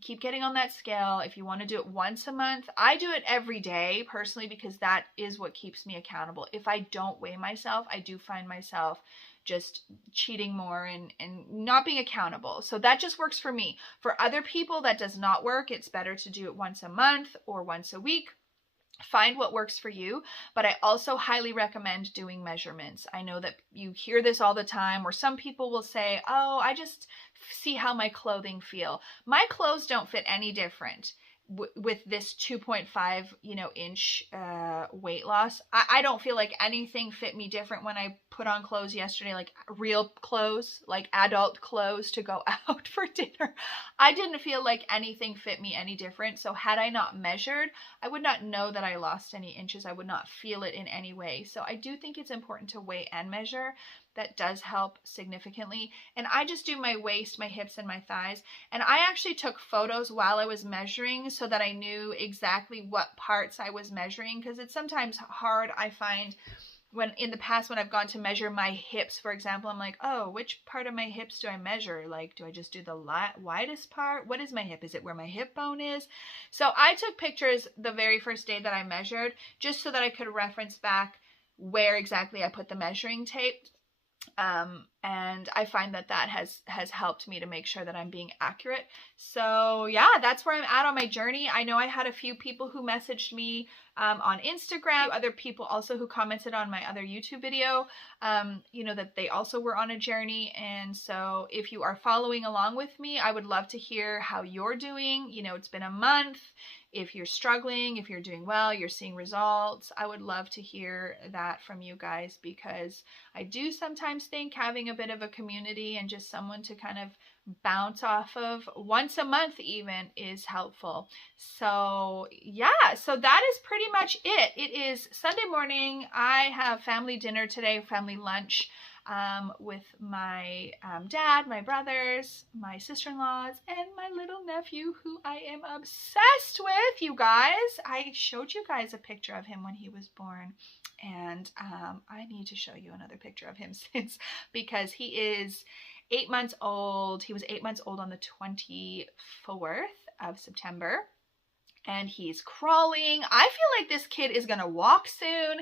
Keep getting on that scale. If you want to do it once a month, I do it every day personally because that is what keeps me accountable. If I don't weigh myself, I do find myself just cheating more and not being accountable. So that just works for me. For other people, that does not work. It's better to do it once a month or once a week. Find what works for you, but I also highly recommend doing measurements. I know that you hear this all the time, or some people will say, oh, I just see how my clothing feel. My clothes don't fit any different with this 2.5, inch weight loss. I don't feel like anything fit me different when I put on clothes yesterday, like real clothes, like adult clothes to go out for dinner. I didn't feel like anything fit me any different. So had I not measured, I would not know that I lost any inches. I would not feel it in any way. So I do think it's important to weigh and measure. That does help significantly. And I just do my waist, my hips, and my thighs. And I actually took photos while I was measuring so that I knew exactly what parts I was measuring, because it's sometimes hard, I find, when in the past when I've gone to measure my hips, for example, I'm like, oh, which part of my hips do I measure? Like, do I just do the widest part? What is my hip? Is it where my hip bone is? So I took pictures the very first day that I measured just so that I could reference back where exactly I put the measuring tape. And I find that that has helped me to make sure that I'm being accurate. So yeah, that's where I'm at on my journey. I know I had a few people who messaged me on Instagram, other people also who commented on my other YouTube video, you know, that they also were on a journey. And so if you are following along with me, I would love to hear how you're doing. You know, it's been a month. If you're struggling, if you're doing well, you're seeing results, I would love to hear that from you guys, because I do sometimes think having a bit of a community and just someone to kind of bounce off of once a month even is helpful. So yeah, so that is pretty much it. It is Sunday morning. I have family dinner today, family lunch, with my dad, my brothers, my sister-in-laws, and my little nephew, who I am obsessed with, you guys. I showed you guys a picture of him when he was born, and I need to show you another picture of him since, because he is 8 months old. He was 8 months old on the 24th of September. And he's crawling. I feel like this kid is gonna walk soon.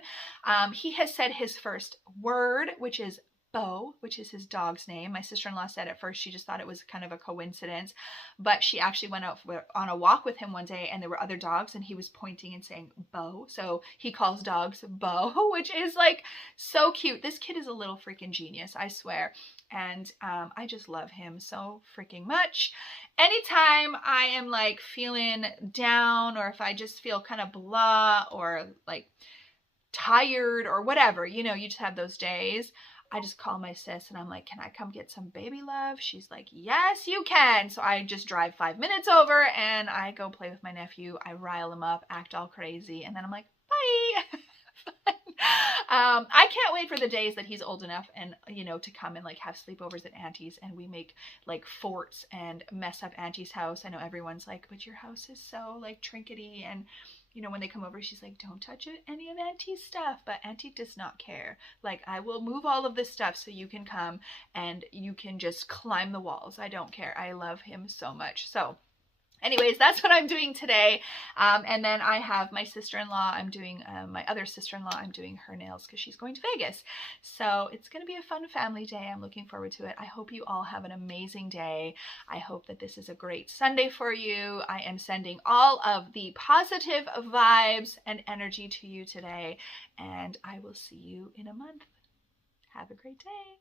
He has said his first word, which is Bo, which is his dog's name. My sister-in-law said at first she just thought it was kind of a coincidence, but she actually went out on a walk with him one day, and there were other dogs, and he was pointing and saying Bo. So he calls dogs Bo, which is like so cute. This kid is a little freaking genius, I swear. And I just love him so freaking much. Anytime I am like feeling down, or if I just feel kind of blah, or like tired or whatever, you know, you just have those days, I just call my sis and I'm like, can I come get some baby love? She's like, yes, you can. So I just drive 5 minutes over and I go play with my nephew. I rile him up, act all crazy, and then I'm like, bye. I can't wait for the days that he's old enough and, you know, to come and like have sleepovers at Auntie's, and we make like forts and mess up Auntie's house. I know everyone's like, but your house is so like trinkety, and you know, when they come over, she's like, don't touch any of Auntie's stuff. But Auntie does not care. Like, I will move all of this stuff so you can come and you can just climb the walls. I don't care. I love him so much. So anyways, that's what I'm doing today. And then I have my sister-in-law. I'm doing, my other sister-in-law, I'm doing her nails because she's going to Vegas. So it's going to be a fun family day. I'm looking forward to it. I hope you all have an amazing day. I hope that this is a great Sunday for you. I am sending all of the positive vibes and energy to you today. And I will see you in a month. Have a great day.